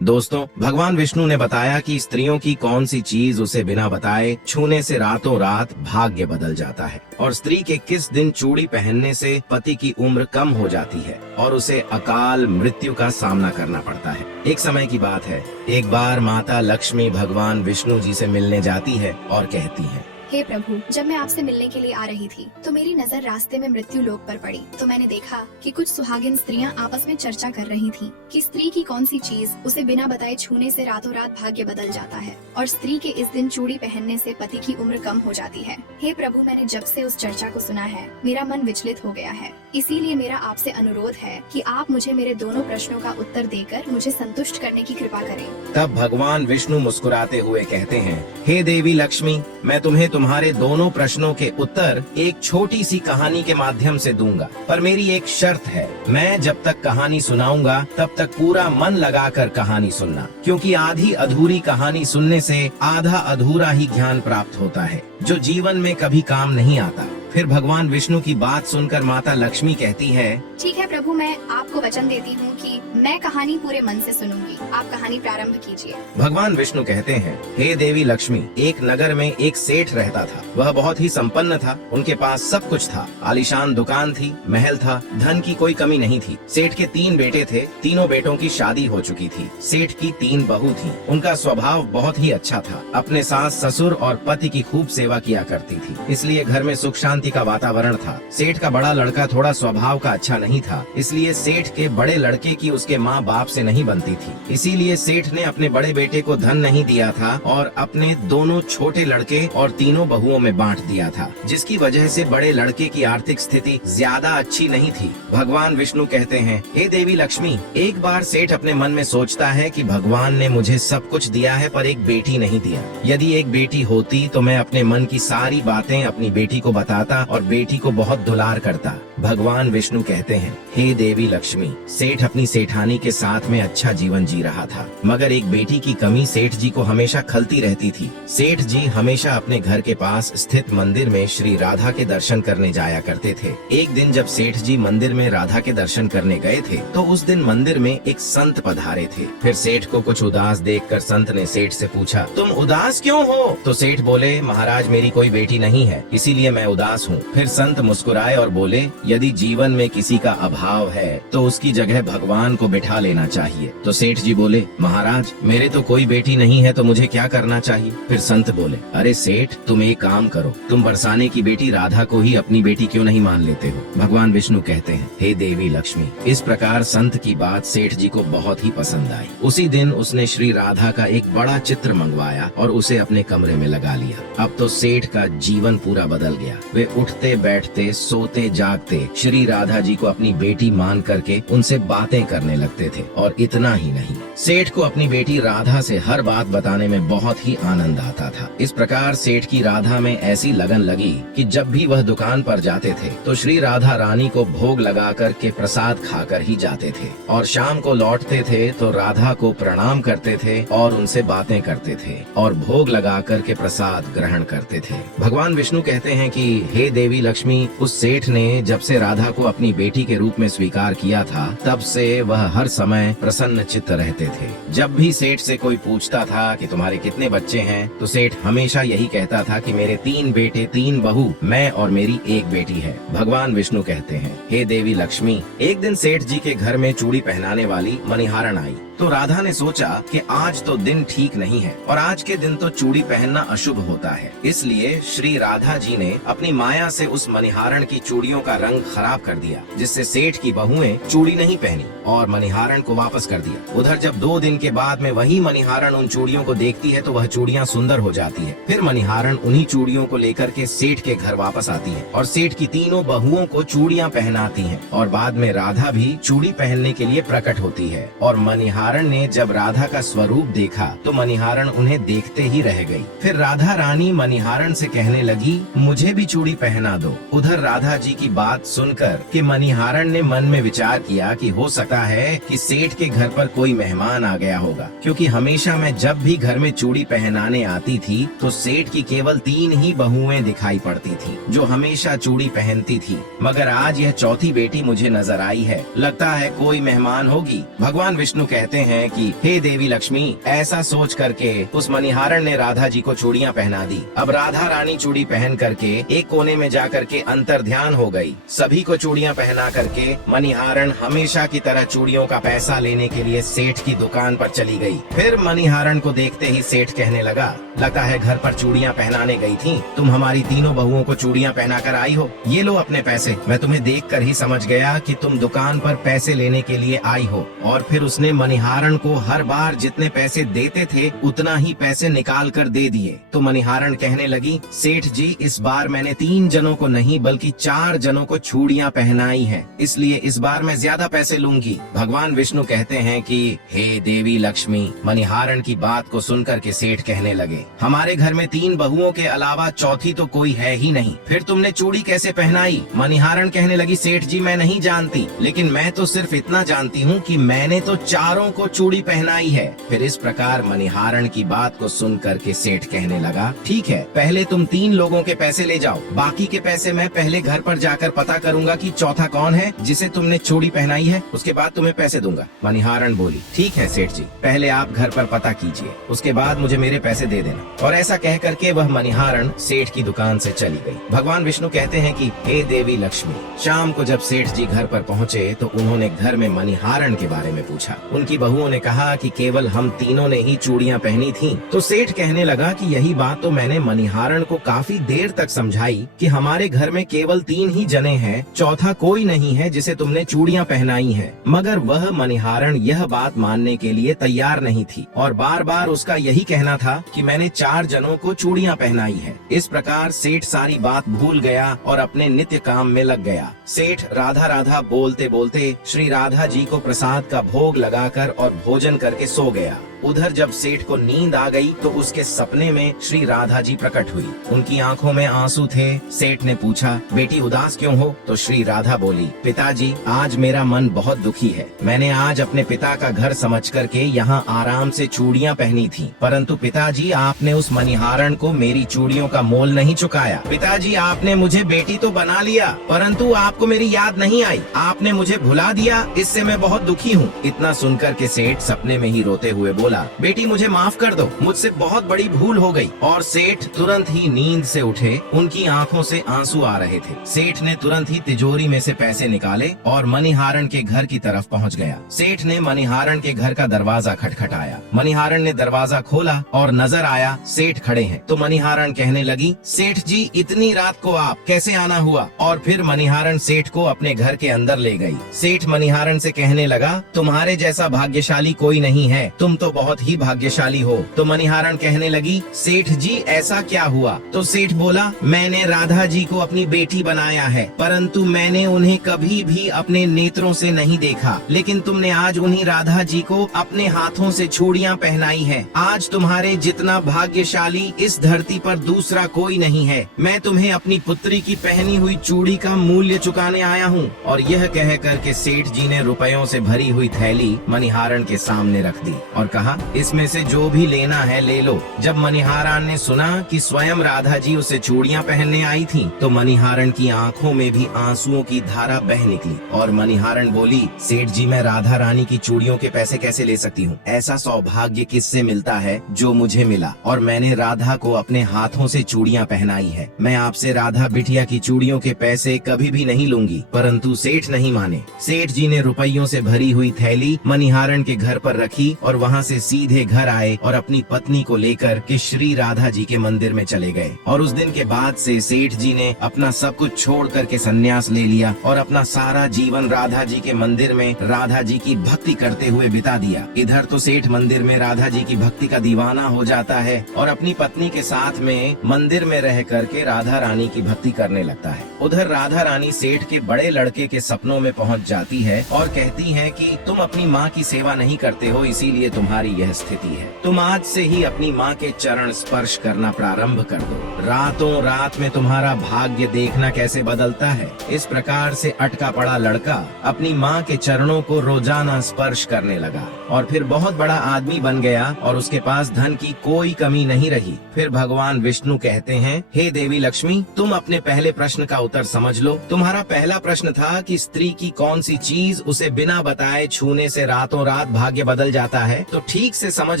दोस्तों, भगवान विष्णु ने बताया कि स्त्रियों की कौन सी चीज उसे बिना बताए छूने से रातों रात भाग्य बदल जाता है और स्त्री के किस दिन चूड़ी पहनने से पति की उम्र कम हो जाती है और उसे अकाल मृत्यु का सामना करना पड़ता है। एक समय की बात है, एक बार माता लक्ष्मी भगवान विष्णु जी से मिलने जाती है और कहती है, हे प्रभु, जब मैं आपसे मिलने के लिए आ रही थी तो मेरी नजर रास्ते में मृत्यु लोक पर पड़ी। तो मैंने देखा कि कुछ सुहागिन स्त्रियां आपस में चर्चा कर रही थीं कि स्त्री की कौन सी चीज उसे बिना बताए छूने से रातों रात भाग्य बदल जाता है और स्त्री के इस दिन चूड़ी पहनने से पति की उम्र कम हो जाती है। हे प्रभु, मैंने जब से उस चर्चा को सुना है मेरा मन विचलित हो गया है। इसीलिए मेरा आपसे अनुरोध है कि आप मुझे मेरे दोनों प्रश्नों का उत्तर देकर मुझे संतुष्ट करने की कृपा करें। तब भगवान विष्णु मुस्कुराते हुए कहते हैं, हे देवी लक्ष्मी, मैं तुम्हें तुम्हारे दोनों प्रश्नों के उत्तर एक छोटी सी कहानी के माध्यम से दूंगा, पर मेरी एक शर्त है। मैं जब तक कहानी सुनाऊंगा तब तक पूरा मन लगाकर कहानी सुनना, क्योंकि आधी अधूरी कहानी सुनने से आधा अधूरा ही ज्ञान प्राप्त होता है जो जीवन में कभी काम नहीं आता। फिर भगवान विष्णु की बात सुनकर माता लक्ष्मी कहती है, ठीक है प्रभु, मैं आपको वचन देती हूँ कि मैं कहानी पूरे मन से सुनूंगी। आप कहानी प्रारंभ कीजिए। भगवान विष्णु कहते हैं, हे देवी लक्ष्मी, एक नगर में एक सेठ रहता था। वह बहुत ही संपन्न था, उनके पास सब कुछ था। आलीशान दुकान थी, महल था, धन की कोई कमी नहीं थी। सेठ के 3 बेटे थे, तीनों बेटों की शादी हो चुकी थी। सेठ की 3 बहू थी। उनका स्वभाव बहुत ही अच्छा था। अपने सास ससुर और पति की खूब सेवा किया करती थी, इसलिए घर में सुख शांति का वातावरण था। सेठ का बड़ा लड़का थोड़ा स्वभाव का अच्छा नहीं था, इसलिए सेठ के बड़े लड़के की उसके माँ बाप से नहीं बनती थी। इसीलिए सेठ ने अपने बड़े बेटे को धन नहीं दिया था और अपने दोनों छोटे लड़के और तीनों बहुओं में बांट दिया था, जिसकी वजह से बड़े लड़के की आर्थिक स्थिति ज्यादा अच्छी नहीं थी। भगवान विष्णु कहते हैं, हे देवी लक्ष्मी, एक बार सेठ अपने मन में सोचता है कि भगवान ने मुझे सब कुछ दिया है पर एक बेटी नहीं दिया। यदि एक बेटी होती तो मैं अपने मन की सारी बातें अपनी बेटी को बताता और बेटी को बहुत दुलार करता। भगवान विष्णु कहते हैं, हे देवी लक्ष्मी, सेठ अपनी सेठानी के साथ में अच्छा जीवन जी रहा था, मगर एक बेटी की कमी सेठ जी को हमेशा खलती रहती थी। सेठ जी हमेशा अपने घर के पास स्थित मंदिर में श्री राधा के दर्शन करने जाया करते थे। एक दिन जब सेठ जी मंदिर में राधा के दर्शन करने गए थे तो उस दिन मंदिर में एक संत पधारे थे। फिर सेठ को कुछ उदास देखकर संत ने सेठ से पूछा, तुम उदास क्यों हो? तो सेठ बोले, महाराज, मेरी कोई बेटी नहीं है, इसीलिए मैं उदास हूँ। फिर संत मुस्कुराए और बोले, यदि जीवन में किसी का अभाव है तो उसकी जगह भगवान को बिठा लेना चाहिए। तो सेठ जी बोले, महाराज, मेरे तो कोई बेटी नहीं है, तो मुझे क्या करना चाहिए? फिर संत बोले, अरे सेठ, तुम एक काम करो, तुम बरसाने की बेटी राधा को ही अपनी बेटी क्यों नहीं मान लेते हो? भगवान विष्णु कहते हैं, हे देवी लक्ष्मी, इस प्रकार संत की बात सेठ जी को बहुत ही पसंद आई। उसी दिन उसने श्री राधा का एक बड़ा चित्र मंगवाया और उसे अपने कमरे में लगा लिया। अब तो सेठ का जीवन पूरा बदल गया। वे उठते बैठते, सोते जागते श्री राधा जी को अपनी बेटी मान करके उनसे बातें करने लगते थे। और इतना ही नहीं, सेठ को अपनी बेटी राधा से हर बात बताने में बहुत ही आनंद आता था। इस प्रकार सेठ की राधा में ऐसी लगन लगी कि जब भी वह दुकान पर जाते थे तो श्री राधा रानी को भोग लगा करके प्रसाद खाकर ही जाते थे और शाम को लौटते थे तो राधा को प्रणाम करते थे और उनसे बातें करते थे और भोग लगा करके प्रसाद ग्रहण करते थे। भगवान विष्णु कहते हैं कि हे देवी लक्ष्मी, उस सेठ ने जब से राधा को अपनी बेटी के रूप में स्वीकार किया था तब से वह हर समय प्रसन्न चित्त रहते थे। जब भी सेठ से कोई पूछता था कि तुम्हारे कितने बच्चे हैं तो सेठ हमेशा यही कहता था कि मेरे 3 बेटे 3 बहू, मैं और मेरी एक बेटी है। भगवान विष्णु कहते हैं, हे देवी लक्ष्मी, एक दिन सेठ जी के घर में चूड़ी पहनाने वाली मणिहारन आई तो राधा ने सोचा कि आज तो दिन ठीक नहीं है और आज के दिन तो चूड़ी पहनना अशुभ होता है। इसलिए श्री राधा जी ने अपनी माया से उस मणिहारन की चूड़ियों का रंग खराब कर दिया, जिससे सेठ की बहुएं चूड़ी नहीं पहनी और मणिहारन को वापस कर दिया। उधर जब 2 दिन के बाद में वही मणिहारन उन चूड़ियों को देखती है तो वह चूड़ियां सुंदर हो जाती है। फिर मणिहारन उन्हीं चूड़ियों को लेकर के सेठ के घर वापस आती है और सेठ की तीनों बहुओं को चूड़ियां पहनाती है और बाद में राधा भी चूड़ी पहनने के लिए प्रकट होती है। और मणिहारन ने जब राधा का स्वरूप देखा तो मणिहारन उन्हें देखते ही रह गई। फिर राधा रानी मणिहारन से कहने लगी, मुझे भी चूड़ी पहना दो। उधर राधा जी की बात सुनकर कि मणिहारन ने मन में विचार किया कि हो सकता है कि सेठ के घर पर कोई मेहमान आ गया होगा, क्योंकि हमेशा मैं जब भी घर में चूड़ी पहनाने आती थी तो सेठ की केवल 3 ही बहुएं दिखाई पड़ती थी जो हमेशा चूड़ी पहनती थी, मगर आज यह चौथी बेटी मुझे नजर आई है। लगता है कोई मेहमान होगी। भगवान विष्णु कहते कहते हैं कि हे देवी लक्ष्मी, ऐसा सोच करके उस मणिहारण ने राधा जी को चूड़ियां पहना दी। अब राधा रानी चूड़ी पहन करके एक कोने में जा करके अंतर ध्यान हो गई। सभी को चूड़ियां पहना करके मणिहारण हमेशा की तरह चूड़ियों का पैसा लेने के लिए सेठ की दुकान पर चली गई। फिर मणिहारण को देखते ही सेठ कहने लगा, लगता है घर पर चूड़ियां पहनाने गई थी, तुम हमारी तीनों बहुओं को चूड़ियां पहना कर आई हो। ये लो अपने पैसे। मैं तुम्हें देखकर ही समझ गया कि तुम दुकान पर पैसे लेने के लिए आई हो। और फिर उसने मणिहारण को हर बार जितने पैसे देते थे उतना ही पैसे निकाल कर दे दिए। तो मणिहारण कहने लगी, सेठ जी, इस बार मैंने 3 जनों को नहीं बल्कि 4 जनों को चूड़ियां पहनाई हैं, इसलिए इस बार मैं ज्यादा पैसे लूंगी। भगवान विष्णु कहते हैं कि हे देवी लक्ष्मी। मणिहारण की बात को सुनकर के सेठ कहने लगे, हमारे घर में 3 बहुओं के अलावा चौथी तो कोई है ही नहीं, फिर तुमने चूड़ी कैसे पहनाई? मणिहारण कहने लगी, सेठ जी मैं नहीं जानती, लेकिन मैं तो सिर्फ इतना जानती हूँ कि मैंने तो 4 को चूड़ी पहनाई है। फिर इस प्रकार मणिहारण की बात को सुन करके सेठ कहने लगा, ठीक है, पहले तुम 3 लोगों के पैसे ले जाओ, बाकी के पैसे मैं पहले घर पर जाकर पता करूंगा कि चौथा कौन है जिसे तुमने चूड़ी पहनाई है, उसके बाद तुम्हें पैसे दूंगा। मणिहारण बोली, ठीक है सेठ जी, पहले आप घर पर पता कीजिए, उसके बाद मुझे मेरे पैसे दे देना। और ऐसा कह करके वह मणिहारण सेठ की दुकान से चली गई। भगवान विष्णु कहते हैं कि हे देवी लक्ष्मी। शाम को जब सेठ जी घर पर पहुँचे तो उन्होंने घर में मणिहारण के बारे में पूछा। उनकी बहुओं ने कहा कि केवल हम तीनों ने ही चूड़ियां पहनी थीं। तो सेठ कहने लगा कि यही बात तो मैंने मणिहारण को काफी देर तक समझाई कि हमारे घर में केवल 3 ही जने हैं, चौथा कोई नहीं है जिसे तुमने चूड़ियां पहनाई हैं। मगर वह मणिहारण यह बात मानने के लिए तैयार नहीं थी और बार बार उसका यही कहना था कि मैंने 4 जनों को चूड़ियां पहनाई है। इस प्रकार सेठ सारी बात भूल गया और अपने नित्य काम में लग गया। सेठ राधा राधा बोलते बोलते श्री राधा जी को प्रसाद का भोग लगाकर और भोजन करके सो गया। उधर जब सेठ को नींद आ गई तो उसके सपने में श्री राधा जी प्रकट हुई। उनकी आंखों में आंसू थे। सेठ ने पूछा, बेटी उदास क्यों हो? तो श्री राधा बोली, पिताजी आज मेरा मन बहुत दुखी है। मैंने आज अपने पिता का घर समझ करके यहाँ आराम से चूड़ियाँ पहनी थी, परंतु पिताजी आपने उस मणिहारण को मेरी चूड़ियों का मोल नहीं चुकाया। पिताजी आपने मुझे बेटी तो बना लिया, परंतु आपको मेरी याद नहीं आई, आपने मुझे भुला दिया, इससे मैं बहुत दुखी हूँ। इतना सुनकर के सेठ सपने में ही रोते हुए बोला, बेटी मुझे माफ कर दो, मुझसे बहुत बड़ी भूल हो गई। और सेठ तुरंत ही नींद से उठे, उनकी आंखों से आंसू आ रहे थे। सेठ ने तुरंत ही तिजोरी में से पैसे निकाले और मणिहारण के घर की तरफ पहुंच गया। सेठ ने मणिहारण के घर का दरवाजा खटखटाया। मणिहारण ने दरवाजा खोला और नजर आया सेठ खड़े हैं। तो मणिहारण कहने लगी, सेठ जी इतनी रात को आप कैसे आना हुआ? और फिर मणिहारण सेठ को अपने घर के अंदर ले गई। सेठ मणिहारण से कहने लगा, तुम्हारे जैसा भाग्यशाली कोई नहीं है, तुम तो बहुत ही भाग्यशाली हो। तो मणिहारण कहने लगी, सेठ जी ऐसा क्या हुआ? तो सेठ बोला, मैंने राधा जी को अपनी बेटी बनाया है, परंतु मैंने उन्हें कभी भी अपने नेत्रों से नहीं देखा, लेकिन तुमने आज उन्हीं राधा जी को अपने हाथों से चूड़ियां पहनाई है। आज तुम्हारे जितना भाग्यशाली इस धरती पर दूसरा कोई नहीं है। मैं तुम्हें अपनी पुत्री की पहनी हुई चूड़ी का मूल्य चुकाने आया हूँ। और यह कह करके सेठ जी ने रुपयों से भरी हुई थैली मणिहारण के सामने रख दी और कहा, इसमें से जो भी लेना है ले लो। जब मणिहारण ने सुना कि स्वयं राधा जी उसे चूड़ियां पहनने आई थी, तो मणिहारण की आंखों में भी आंसुओं की धारा बह निकली और मणिहारण बोली, सेठ जी मैं राधा रानी की चूड़ियों के पैसे कैसे ले सकती हूँ? ऐसा सौभाग्य किससे मिलता है जो मुझे मिला, और मैंने राधा को अपने हाथों से चूड़ियां पहनाई है। मैं आपसे राधा बिटिया की चूड़ियों के पैसे कभी भी नहीं लूंगी। परंतु सेठ नहीं माने। सेठ जी ने रुपयों से भरी हुई थैली मणिहारण के घर पर रखी और वहाँ से सीधे घर आए और अपनी पत्नी को लेकर के श्री राधा जी के मंदिर में चले गए। और उस दिन के बाद से सेठ जी ने अपना सब कुछ छोड़ करके संन्यास ले लिया और अपना सारा जीवन राधा जी के मंदिर में राधा जी की भक्ति करते हुए बिता दिया। इधर तो सेठ मंदिर में राधा जी की भक्ति का दीवाना हो जाता है और अपनी पत्नी के साथ में मंदिर में रह करके राधा रानी की भक्ति करने लगता है। उधर राधा रानी सेठ के बड़े लड़के के सपनों में पहुँच जाती है और कहती है कि तुम अपनी माँ की सेवा नहीं करते हो, इसीलिए तुम्हारी तुम्हारी यह स्थिति है। तुम आज से ही अपनी माँ के चरण स्पर्श करना प्रारंभ कर दो। रातों रात में तुम्हारा भाग्य देखना कैसे बदलता है। इस प्रकार से अटका पड़ा लड़का अपनी माँ के चरणों को रोजाना स्पर्श करने लगा और फिर बहुत बड़ा आदमी बन गया और उसके पास धन की कोई कमी नहीं रही। फिर भगवान विष्णु कहते हैं, हे देवी लक्ष्मी, तुम अपने पहले प्रश्न का उत्तर समझ लो। तुम्हारा पहला प्रश्न था कि स्त्री की कौन सी चीज उसे बिना बताए छूने से रातों रात भाग्य बदल जाता है। तो ठीक से समझ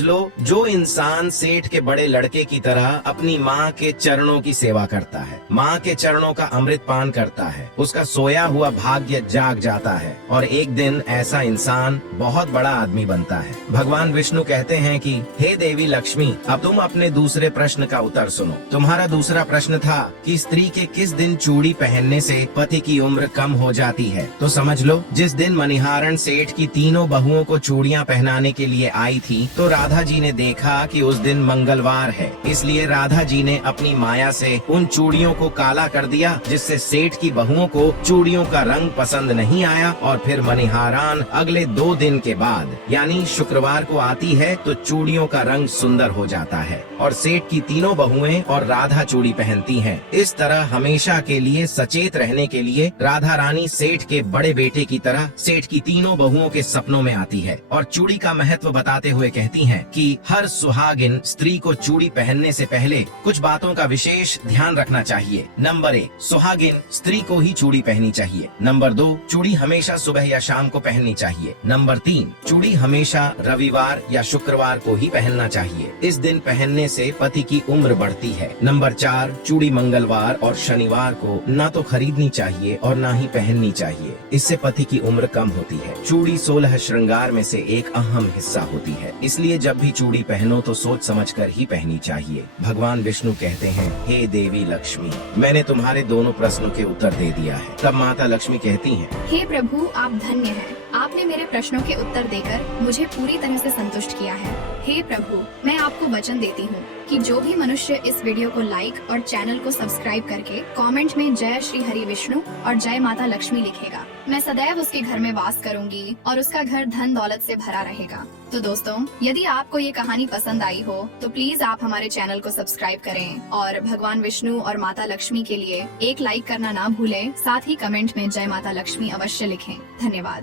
लो, जो इंसान सेठ के बड़े लड़के की तरह अपनी माँ के चरणों की सेवा करता है, माँ के चरणों का अमृत पान करता है, उसका सोया हुआ भाग्य जाग जाता है और एक दिन ऐसा इंसान बहुत बड़ा आदमी बनता है। भगवान विष्णु कहते हैं कि हे देवी लक्ष्मी, अब तुम अपने दूसरे प्रश्न का उत्तर सुनो। तुम्हारा दूसरा प्रश्न था कि स्त्री के किस दिन चूड़ी पहनने से पति की उम्र कम हो जाती है। तो समझ लो, जिस दिन मणिहारण सेठ की तीनों बहुओं को चूड़ियां पहनाने के लिए आई थी, तो राधा जी ने देखा कि उस दिन मंगलवार है, इसलिए राधा जी ने अपनी माया से उन चूड़ियों को काला कर दिया, जिससे सेठ की बहुओं को चूड़ियों का रंग पसंद नहीं आया। और फिर मणिहारान अगले 2 दिन के बाद यानी शुक्रवार को आती है तो चूड़ियों का रंग सुंदर हो जाता है और सेठ की तीनों बहुएं और राधा चूड़ी पहनती हैं। इस तरह हमेशा के लिए सचेत रहने के लिए राधा रानी सेठ के बड़े बेटे की तरह सेठ की तीनों बहुओं के सपनों में आती है और चूड़ी का महत्व बताते हुए कहती हैं कि हर सुहागिन स्त्री को चूड़ी पहनने से पहले कुछ बातों का विशेष ध्यान रखना चाहिए। नंबर 1, सुहागिन स्त्री को ही चूड़ी पहननी चाहिए। नंबर 2, चूड़ी हमेशा सुबह या शाम को पहननी चाहिए। नंबर 3, चूड़ी हमेशा रविवार या शुक्रवार को ही पहनना चाहिए। इस दिन पहनने से पति की उम्र बढ़ती है। नंबर 4, चूड़ी मंगलवार और शनिवार को ना तो खरीदनी चाहिए और ना ही पहननी चाहिए, इससे पति की उम्र कम होती है। चूड़ी 16 श्रृंगार में से एक अहम हिस्सा होती है, इसलिए जब भी चूड़ी पहनो तो सोच समझकर ही पहननी चाहिए। भगवान विष्णु कहते हैं, हे देवी लक्ष्मी, मैंने तुम्हारे दोनों प्रश्नों के उत्तर दे दिया है। तब माता लक्ष्मी कहती हैं, हे प्रभु, आप धन्य हैं। आपने मेरे प्रश्नों के उत्तर देकर मुझे पूरी तरह से संतुष्ट किया है। हे प्रभु, मैं आपको वचन देती हूँ कि जो भी मनुष्य इस वीडियो को लाइक और चैनल को सब्सक्राइब करके कमेंट में जय श्री हरि विष्णु और जय माता लक्ष्मी लिखेगा, मैं सदैव उसके घर में वास करूंगी और उसका घर धन दौलत से भरा रहेगा। तो दोस्तों, यदि आपको ये कहानी पसंद आई हो तो प्लीज आप हमारे चैनल को सब्सक्राइब करें और भगवान विष्णु और माता लक्ष्मी के लिए एक लाइक करना ना भूलें। साथ ही कमेंट में जय माता लक्ष्मी अवश्य लिखें। धन्यवाद।